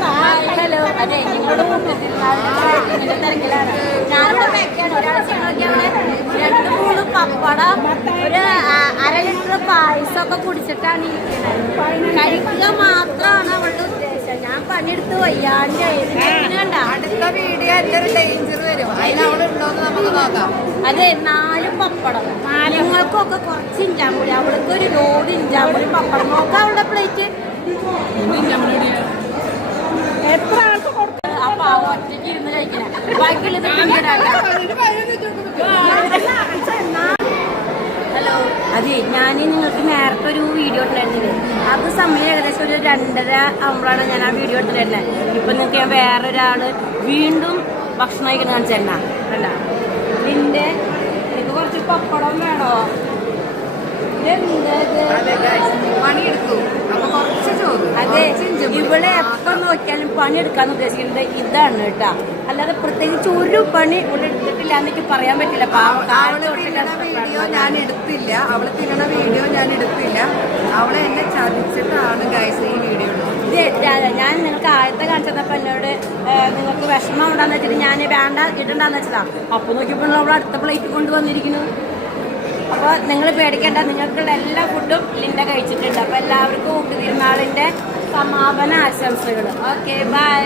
Hello, അതെ നിങ്ങളുടെ കൂട്ടത്തിലുള്ള തിരക്കിലാണ്. ഞാനിവിടെ വെക്കാണ് ഒരാഴ്ചകളൊക്കെ അവിടെ 2-3 പപ്പടം, ഒരു 1/2 ലിറ്റർ പായസമൊക്കെ കുടിച്ചിട്ടാണ് ഇരിക്കുന്നത്. കഴിക്കുക മാത്രമാണ് അവളുടെ ഉദ്ദേശം. ഞാൻ പണിയെടുത്ത് വയ്യാണ്ട് കണ്ട. അടുത്ത വീഡിയോ ഒരു ഡേഞ്ചർ വരും, അതിനവളുണ്ടോന്ന് നമുക്ക് നോക്കാം. അതെ, 4 പപ്പടം. നിങ്ങൾക്കൊക്കെ കുറച്ച് ഇഞ്ചാമ്പുളി, അവൾക്ക് ഒരു ലോഡ് ഇഞ്ചാമ്പുളി പപ്പടം. നോക്കാം അവളുടെ പ്ലേറ്റ് എത്ര ആൾക്ക് കൊടുക്കുന്നത്. അപ്പൊ ആ ഒറ്റയ്ക്ക് ഇരുന്ന് കഴിക്കണ ബാക്കിയുള്ളത് ഹലോ, അതെ ഞാൻ നിങ്ങൾക്ക് നേരത്തെ ഒരു വീഡിയോ ഇട്ടുണ്ടായിരുന്നില്ലേ? അത് സമയം ഏകദേശം ഒരു 2:30 ആകുമ്പോഴാണ് ഞാൻ ആ വീഡിയോ എടുത്തിട്ടുണ്ടായിരുന്നത്. ഇപ്പൊ നിങ്ങൾക്ക് ഞാൻ വേറൊരാള് വീണ്ടും ഭക്ഷണം കഴിക്കുന്ന കാണിച്ചെന്നാ കണ്ട. നിന്റെ എനിക്ക് കുറച്ച് പപ്പടം വേണോ? പണിയെടുത്തു അപ്പൊ കുറച്ച് ചോറ്. അതെ, ഇവിടെ എപ്പം നോക്കിയാലും പണി എടുക്കാന്ന് ഉദ്ദേശിക്കുന്നത് ഇതാണ് കേട്ടാ. അല്ലാതെ പ്രത്യേകിച്ച് ഒരു പണി ഇവിടെ എടുത്തിട്ടില്ല എന്നൊക്കെ പറയാൻ പറ്റില്ല. വീഡിയോ ഞാൻ എടുത്തില്ല, അവള് തിന്നണ വീഡിയോ ഞാൻ എടുത്തില്ല. അവളെ എന്നെ ചതിച്ചിട്ടാണ് ഗൈസ് ഈ വീഡിയോ എടുത്തത്. ഞാൻ നിങ്ങൾക്ക് ആദ്യത്തെ കാണിച്ചപ്പോ എന്നോട് നിങ്ങൾക്ക് വിഷമം ഉണ്ടാന്ന് വെച്ചിട്ട് ഞാൻ വേണ്ട ഇടണ്ടാന്ന് വെച്ചതാ. അപ്പൊ നോക്കിയപ്പോൾ അവിടെ അടുത്ത പ്ലേറ്റ് കൊണ്ടുവന്നിരിക്കുന്നു. അപ്പോൾ നിങ്ങൾ പേടിക്കേണ്ട, നിങ്ങൾക്കുള്ള എല്ലാ ഫുഡും ലിൻഡ കഴിച്ചിട്ടുണ്ട്. അപ്പോൾ എല്ലാവർക്കും ഊട്ടുതിരുന്നാളിൻ്റെ സമാപന ആശംസകൾ. Okay, by.